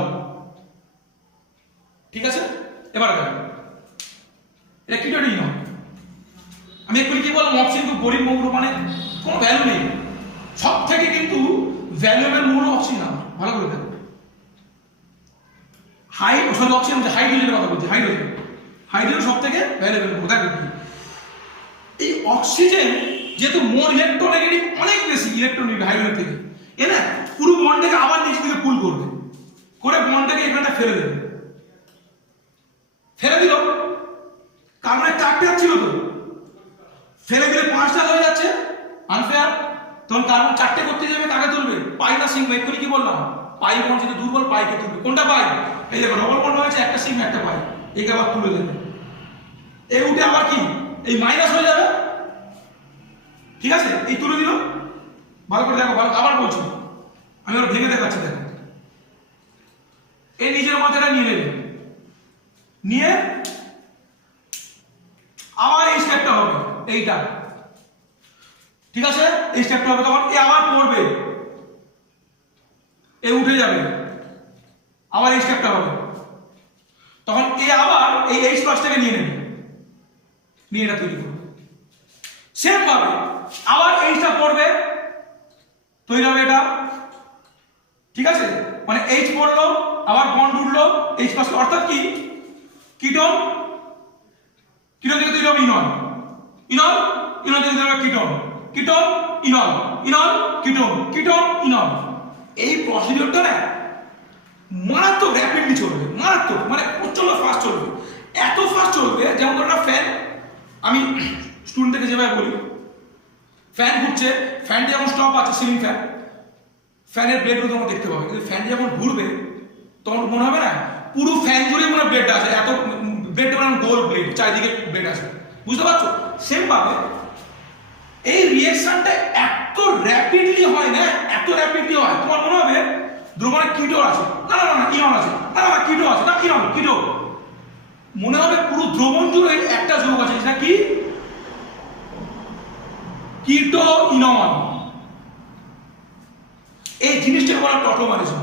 ঠিক আছে, এবার দেখো এটা কিটোডিন। আমি একটু কি বললাম, অক্সিজেন খুব গরিব মৌল, মানে কোনো ভ্যালু নেই, সব থেকে কিন্তু ভ্যালুয়েবল মৌল অক্সিজেন। ভালো করে দেখো, হাইড্রোজেনের কথা বলছি, হাইড্রোজেন সব থেকে ভ্যালুয়েবল মৌল। দেখো এই অক্সিজেন যেহেতু মোর ইলেকট্রোনেগেটিভ অনেক বেশি ইলেকট্রোনেগেটিভ হাইড্রোজেন থেকে, এ না পুরো বন্ডটাকে আবার নিচ থেকে পুল করবে, করে বন্ডটাকে এখানটা ফেলে দেবে, ফেলে দিল, কার্বনের 4টে ছিল তো, ফেলে দিলে 5টা হয়ে যাচ্ছে, আনফেয়ার। তখন কার্বন 4টে করতে যাবে, কাকে তুলবে? পাই না সিগমা। এক্ষুনি কি বললাম, পাই বন্ড যেটা দুর্বল, পাইকে তুলবে। কোনটা পাই? এই দেখো ডবল বন্ড হয়েছে, একটা সিগমা একটা পাই, একে আবার তুলে দেবে, এই উঠে আবার কি এই মাইনাস হয়ে যাবে। ঠিক আছে, এই তুলে দিল, ভালো করে দেখো, ভালো আবার বলছি, আমি ওর ভেঙে দেখাচ্ছি। দেখো এই নিজের মাথাটা নিয়ে নেবে, নিয়ে আবার এই স্টেপটা হবে, এইটা। ঠিক আছে, এই স্টেপটা হবে, তখন এ আবার পড়বে, এ উঠে যাবে, আবার এই স্টেপটা হবে, তখন এ আবার এই H প্লাসটাকে নিয়ে নেবে, নিয়ে এটা তৈরি করবে। সেম ভাবে আবার এইটা পড়বে, তৈরি হবে এটা। ঠিক আছে, মানে H পড়লো, আবার বন্ড উঠলো H প্লাস, অর্থাৎ কি কিটোন, কিটোন থেকে তৈরি হবে ইনল, ইনল, ইনল থেকে তৈরি হবে ketone, ketone enol, enol ketone, ketone enol. এই প্রসিডিউরটা না মারাত্মক র্যাপিডলি চলবে, মারাত্মক, মানে প্রচন্ড ফাস্ট চলবে, এত ফাস্ট চলবে যেমন একটা ফ্যান, আমি স্টুডেন্টকে যেভাবে বলি, ফ্যান ঘুরছে, ফ্যানটা যেমন স্টপ আছে, সিলিং ফ্যান, ফ্যানের ব্লেডগুলো তোমরা দেখতে পাবে, কিন্তু ফ্যান যখন ঘুরবে তখন মনে হবে না পুরো ফ্যান জুড়ে মনে ব্লেড আছে, এত ব্লেডটা মানে গোল ব্লেড, চারিদিকে ব্লেড আছে, বুঝতে পারছো? সেম ভাবে এই রিঅ্যাকশনটা এত র্যাপিডলি হয় না, এত র্যাপিডলি হয়, তোমার মনে হবে দ্রবণে কিটো আছে, না না না ইনল আছে, না না কিটো আছে, না ইনল কিটো, মনে হবে পুরো দ্রবণ জুড়ে একটা যৌগ আছে, সেটা কি কিটো ইনল। এই জিনিসটাকে বলা টটোমারিজম।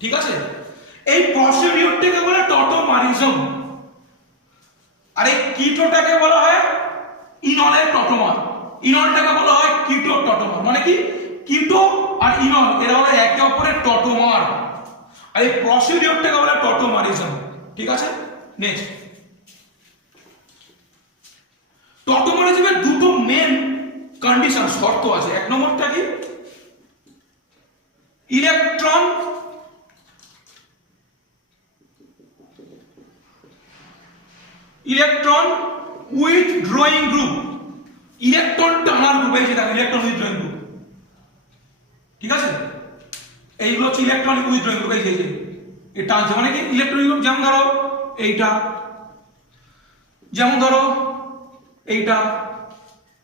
ঠিক আছে, এই প্রসিডিউরটাকে বলা টটোমারিজম, আর এই কিটোটাকে বলা হয় ইনলের টটোমার, ইনলটাকে বলা হয় কিটো টটোমার। মানে কি কিটো আর ইনল এরা হলো একে অপরের টটোমার, আর এই প্রসিডিউরটাকে বলা টটোমারিজম। ঠিক আছে, নেক্সট, টটোমারিজমের দুটো মেন কন্ডিশন, শর্ত আছে। এক নম্বরটা কি, ইলেকট্রন উইথড্রয়িং গ্রুপ, ইলেকট্রন টানার গ্রুপ, এই যেটা ইলেকট্রন উইথড্রয়িং গ্রুপ। ঠিক আছে, এইগুলো হচ্ছে ইলেকট্রন উইথড্রয়িং গ্রুপ, এই যে এটা টানছে, মানে কি ইলেকট্রন গ্রুপ, যেমন ধরো এইটা, যেমন ধরো এইটা,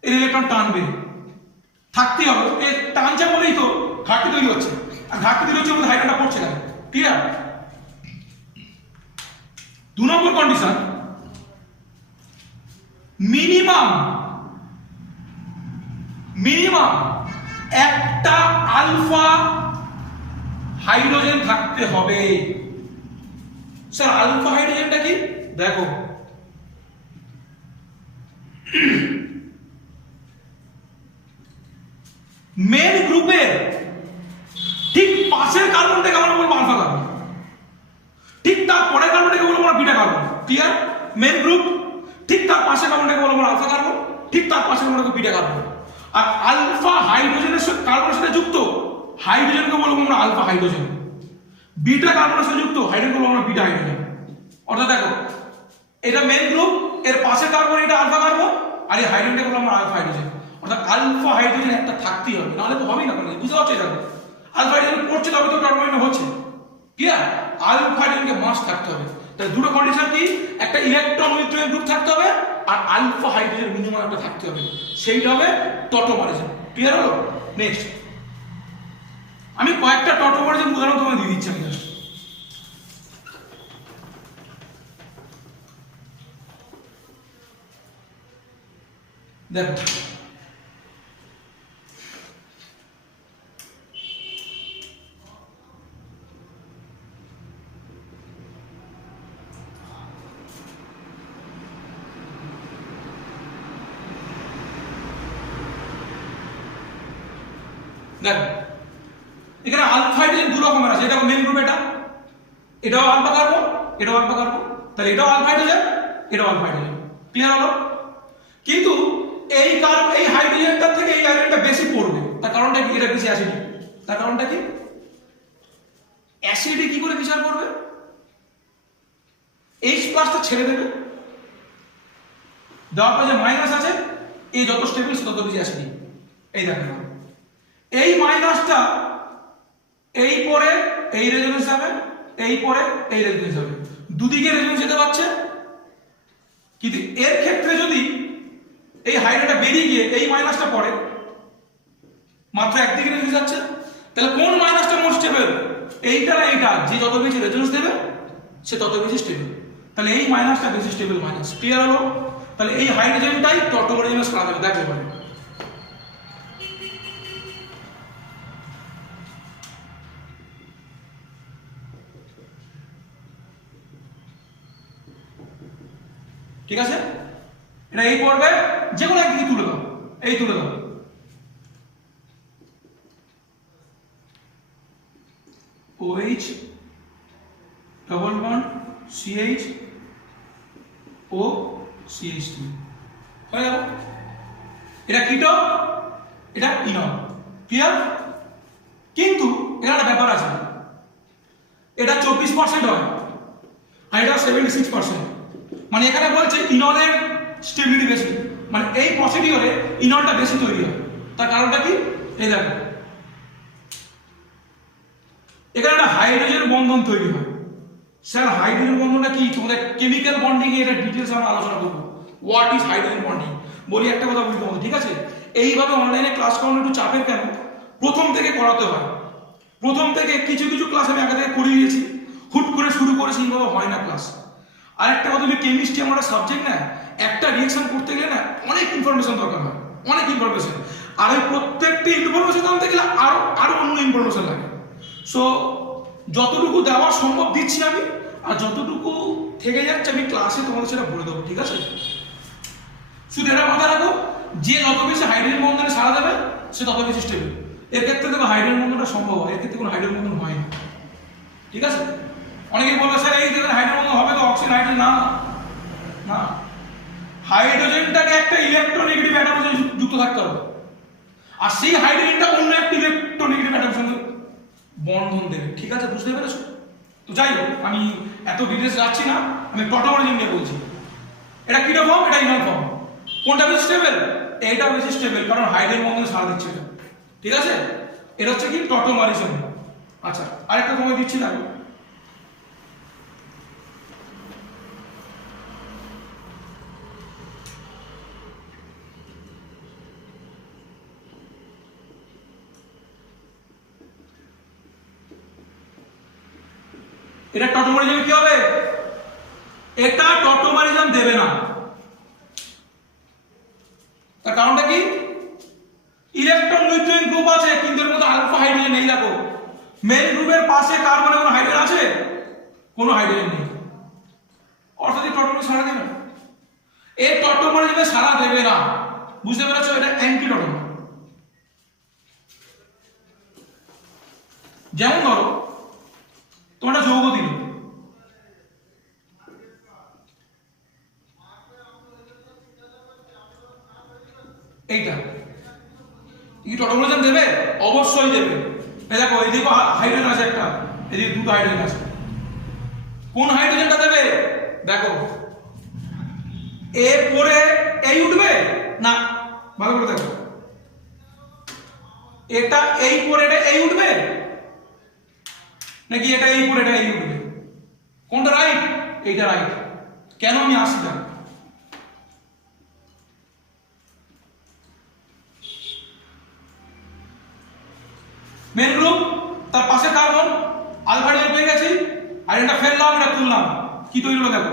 এর ইলেকট্রন টানবে, থাকতেই হবে, এই টানছে বলেই তো ঘাটতি তৈরি হচ্ছে, আর ঘাটতি তৈরি হচ্ছে বলে হাইড্রোজেনটা পড়ছে কেন? ক্লিয়ার? 2 নম্বর কন্ডিশন, মিনিমাম একটা আলফা হাইড্রোজেন থাকতে হবে। স্যার আলফা হাইড্রোজেনটা কি? দেখো মেন গ্রুপের ঠিক পাশের কার্বনটাকে আমরা বলবো আলফা কার্বন, ঠিক তার পরের কার্বনটাকে বলবো আমরা beta carbon. Clear? Main group, ঠিক তার পাশের কার্বনটাকে বলবো আমরা আলফা কার্বন, ঠিক তার পাশের কার্বনটাকে বিটা কার্বন। আর আলফা হাইড্রোজেনের সাথে কার্বনের সাথে যুক্ত হাইড্রোজেনকে বলবো আমরা আলফা হাইড্রোজেন, বিটা কার্বনের সাথে যুক্ত হাইড্রোজেন বলবো আমরা বিটা হাইড্রোজেন। অর্থাৎ দেখো এটা মেন গ্রুপ, এর পাশে কার্বন এটা আলফা কার্বন, আর এই হাইড্রোজেনটাকে বলবো আমরা আলফা হাইড্রোজেন। অর্থাৎ আলফা হাইড্রোজেন একটা থাকতেই হবে, নাহলে তো হবেই না। বুঝতে পারছো? এটা আলফা হাইড্রোজেন পড়ছে তবে তো টার্মোইন হচ্ছে। ক্লিয়ার? আলফা হাইড্রোজেনকে মাস্ট থাকতে হবে। তাহলে দুটো কন্ডিশন কি, একটা ইলেকট্রন উইথড্রয়িং গ্রুপ থাকতে হবে, আর আলফা হাইড্রোজেন মিনিমাম একটা থাকতে হবে, সেইটা হবে টটোমারিজম। ক্লিয়ার হলো? নেক্সট আমি কয়েকটা টটোমারিজম উদাহরণ তোমাকে দিয়ে দিচ্ছি। আমি জাস্ট দেখো দেখো এখানে আলফা হাইড্রোজেন দু রকমের আছে, এটা মেন গ্রুপ, এটাও আলফা কার্বন, এটাও আলফা কার্বন, তাহলে এটাও আলফা হাইড্রোজেন, এটাও আলফা হাইড্রোজেন। ক্লিয়ার হলো? কিন্তু এই হাইড্রোজেনটার থেকে এই হাইড্রোজেনটা বেশি পড়বে, তার কারণটা কি? এটা বেশি অ্যাসিডিক। তার কারণটা কি? অ্যাসিডে কি করে বিচার করবে? H+টা ছেড়ে দেবে, দেওয়ার পর যে মাইনাস আছে, এই যত স্টেবল তত বেশি অ্যাসিডিক। এই দেখেন এই মাইনাসটা এই পরে এই রেজোনেন্স যাবে, এই পরে এই রেজোনেন্স যাবে, দুদিকে রেজোনেন্স যেতে পারছে। কিন্তু এর ক্ষেত্রে যদি এই হাইড্রোজেনটা বেরিয়ে গিয়ে এই মাইনাসটা পড়ে, মাত্র একদিকে রেজোনেন্স যাচ্ছে, তাহলে কোন মাইনাসটা মোর স্টেবল? এইটা না এইটা? যে যত বেশি রেজোনেন্স দেবে সে তত বেশি স্টেবল। তাহলে এই মাইনাসটা বেশি স্টেবল মাইনাস। ক্লিয়ার হলো? তাহলে এই হাইড্রোজেনটাই টটোমারিজমে সারা যাবে, দেখতে পারেন। ঠিক আছে, এটা এই পড়বে, যে কোনো একদিকে তুলে দাও, এই তুলে দাও। OH double bond CH O CH2 হয়ে গেল। এটা কিটো, এটা ইনন। ক্লিয়ার? কিন্তু এখানে একটা ব্যাপার আছে, এটা 24% হয় আর এটা 76%। মানে এখানে বলছে ইননের স্টেবিলিটি বেশি, মানে এই প্রসিডিওরে ইননটা বেশি তৈরি হয়। তার কারণটা কি? এই দেখো এখানে একটা হাইড্রোজেন বন্ধন তৈরি হয়। স্যার হাইড্রোজেন বন্ধনটা কি? তোমাদের কেমিক্যাল বন্ডিং এ এটা ডিটেইলস আমরা আলোচনা করব। What is hydrogen bonding? বলি একটা কথা বলি তোমাদের, ঠিক আছে? এইভাবে অনলাইনে ক্লাস করানো একটু চাপের কেন? প্রথম থেকে করাতে হয়। প্রথম থেকে কিছু কিছু ক্লাস আমি আগে থেকে করিয়ে দিয়েছি, হুট করে শুরু করেছি, এইভাবে হয় না ক্লাস। আরেকটা কথা, তুমি কেমিস্ট্রি আমার সাবজেক্ট না, একটা রিঅ্যাকশন করতে গেলে না অনেক ইনফরমেশন দরকার হয়, অনেক ইনফরমেশন। আর ওই প্রত্যেকটি ইনফরমেশন জানতে গেলে আরো অন্য ইনফরমেশন লাগে। সো যতটুকু দেওয়া সম্ভব দিচ্ছি আমি, আর যতটুকু থেকে যাচ্ছে আমি ক্লাসে তোমাদের সেটা বলে দেবো, ঠিক আছে? শুধু এটা মাথায় রাখো, যে যত বেশি হাইড্রোজেন বন্ধনে সারা দেবে সে তত বেশি স্টেবল। এর ক্ষেত্রে দেখো হাইড্রোজেন বন্ধনটা সম্ভব হয়, এর ক্ষেত্রে কোনো হাইড্রোজেন বন্ধন হয় না, ঠিক আছে? অনেকে বলবে স্যার এই দেখেন হাইড্রোজেন বন্ধন হবে তো, অক্সিজেন হাইড্রোজেন না, না, হাইড্রোজেনটাকে একটা ইলেকট্রোনেগেটিভ অ্যাটমের সাথে যুক্ত থাকতে হবে, আর সেই হাইড্রোজেনটা অন্য একটা ইলেকট্রোনেগেটিভ অ্যাটমের সঙ্গে বন্ধন দেবে। ঠিক আছে, বুঝতে পেরেছো? তো যাই হোক, আমি এত ডিটেইলস যাচ্ছি না, আমি টটোমারিজম নিয়ে বলছি। এটা কিটো ফর্ম, এটা ইনন ফর্ম। কোনটা বেশি স্টেবল? এটা বেশি স্টেবল, কারণ হাইড্রোজেন বন্ধনে সারা দিচ্ছে এটা, ঠিক আছে? এটা হচ্ছে কি টটোমারিজম। আচ্ছা, আরেকটা সময় দিচ্ছি দেখো। এটা টটোমারিজম কি হবে? এটা টটোমারিজম দেবে না। তার কারণটা কি? ইলেকট্রন নিউট্রিন গ্রুপ আছে কিন্তু এর মধ্যে আলফা হাইড্রোজেন নেই। দেখো মেইন গ্রুপের পাশে কার্বনে কোনো হাইড্রোজেন আছে? কোনো হাইড্রোজেন নেই, অর্থাৎ টটোমারিজম সারা দেবে না। এই টটোমারিজমে সারা দেবে না, বুঝতে পেরেছো? এটা অ্যান্টি টটোমার। যেমন ধরো তোমরা যৌগ দিল, এইটা কি টটোমারিজম দেবে? অবশ্যই দেবে। এই দেখো এদিকে হাইড্রোজেন আছে একটা, এদিকে দুটো হাইড্রোজেন আছে, কোন হাইড্রোজেনটা দেবে? দেখো এ পরে এই উঠবে না, ভালো করে দেখো, এটা এই পরে এটা এই উঠবে নাকি এটা এই পরে এটা এই উঠবে? কোনটা রাইট? এইটা রাইট। কেন? আমি আসি না। মেন গ্রুপ, তার পাশে কার্বন, আলফা হাইড্রোজেন পেয়ে গেছি, আর এটা ফেললাম, এটা তুললাম, কি তৈরি হলো দেখো?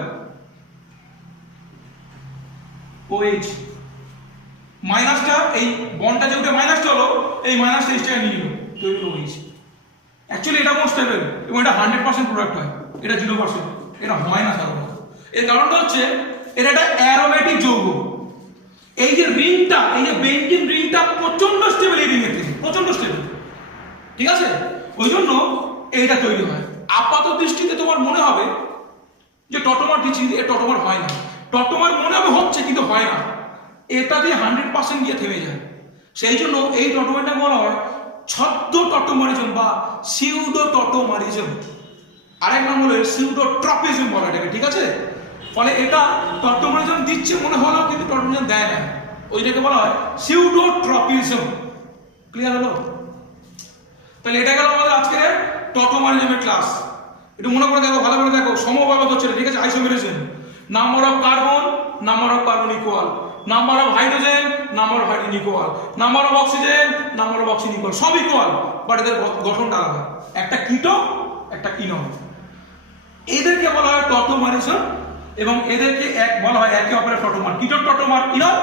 OH মাইনাসটা এই বন্ডটা যেটা মাইনাসটা হলো এই মাইনাসটা এক্সট্রা নিয়ে নিল তৈরি করে নিয়েছি। অ্যাকচুয়ালি এটা কোনো স্টেবল এবং এটা 100% প্রোডাক্ট হয়, এটা 0%, এটা হয় না সাধারণত। এর কারণটা হচ্ছে এটা একটা অ্যারোমেটিক যৌগ। এই যে রিংটা, এই যে বেঞ্জিন রিংটা প্রচন্ড স্টেবল, এই রিং এর থেকে প্রচন্ড স্টেবল, ঠিক আছে? ওই জন্য এইটা তৈরি হয়। আপাত দৃষ্টিতে তোমার মনে হবে যে টটোমার দিচ্ছি, এ টটোমার হয় না, টটোমার মনে হবে হচ্ছে কিন্তু হয় না, এটা দিয়ে 100% গিয়ে থেমে যায়। সেই জন্য এই টটোমারটা বলা হয় ছদ্ম টটোমারিজম বা সিউডো টটোমারিজম। আরেক নাম হলো সিউডোট্রপিজম বলা এটাকে, ঠিক আছে? ফলে এটা টটোমারিজম দিচ্ছে মনে হলো কিন্তু টটোমারিজম দেয় না, ওইটাকে বলা হয় সিউডোট্রপিজম। ক্লিয়ার হলো? তাহলে এটা গেল আমাদের আজকের টটোমারিজমের ক্লাস। একটু মনে করে দেখো, ভালো করে দেখো, সমবায়বত হচ্ছে, ঠিক আছে? Isomerism, number of carbon equal, number of hydrogen, number of hydrogen equal, number of oxygen, number of oxygen equal, সব ইকুয়াল, বাট এদের গঠনটা আলাদা, একটা কিটো একটা ইনন। এদেরকে বলা হয় টটোমারিজম এবং এদেরকে এক বলা হয় একে অপরের টটোমার। কিটোর টটোমার ইনন,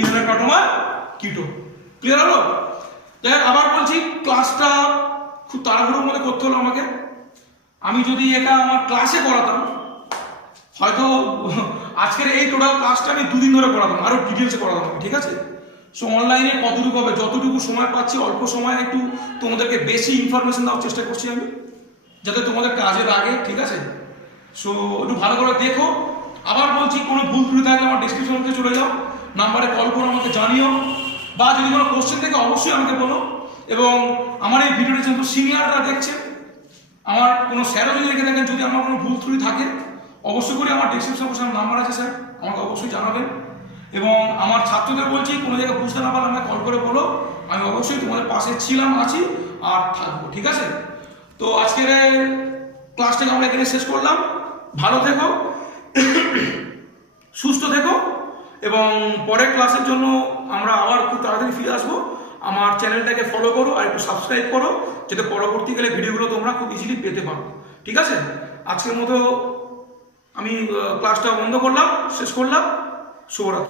ইননের টটোমার কিটো। ক্লিয়ার হলো? যাই হোক, আবার বলছি, ক্লাসটা খুব তাড়াহুড়োর মধ্যে করতে হলো আমাকে। আমি যদি এটা আমার ক্লাসে করাতাম, হয়তো আজকের এই টোটাল ক্লাসটা আমি 2 দিন ধরে করাতাম, আরো ডিটেলসে করাতাম, ঠিক আছে? সো অনলাইনে কতটুকু হবে, যতটুকু সময় পাচ্ছি অল্প সময় একটু তোমাদেরকে বেশি ইনফরমেশন দেওয়ার চেষ্টা করছি আমি, যাতে তোমাদের কাজে লাগে, ঠিক আছে? সো একটু ভালো করে দেখো। আবার বলছি, কোনো ভুল ত্রুটি থাকলে আমার ডিসক্রিপশন বক্সে চলে যাও, নাম্বারে কল করে আমাকে জানিও, বা যদি কোনো কোশ্চেন থাকে অবশ্যই আমাকে বলো। এবং আমার এই ভিডিওটি যেহেতু সিনিয়ররা দেখছে, আমার কোনো স্যারও যদি দেখে থাকেন, যদি আমার কোনো ভুল ত্রুটি থাকে অবশ্যই করে আমার ডিসক্রিপশন বক্সে আমার নাম্বার আছে স্যার, আমাকে অবশ্যই জানাবেন। এবং আমার ছাত্রদের বলছি, কোনো জায়গায় বুঝতে না পারলে আমাকে কল করে বলো, আমি অবশ্যই তোমাদের পাশে ছিলাম, আছি আর থাকবো, ঠিক আছে? তো আজকের ক্লাসটাকে আমরা এখানে শেষ করলাম। ভালো থেকো, সুস্থ থেকো, এবং পরের ক্লাসের জন্য আমরা আবার খুব তাড়াতাড়ি ফিরে আসবো। আমার চ্যানেলটাকে ফলো করো আর একটু সাবস্ক্রাইব করো, যাতে পরবর্তীকালে ভিডিওগুলো তোমরা খুব ইজিলি পেতে পারো, ঠিক আছে? আজকের মতো আমি ক্লাসটা বন্ধ করলাম, শেষ করলাম। শুভরাত্রি।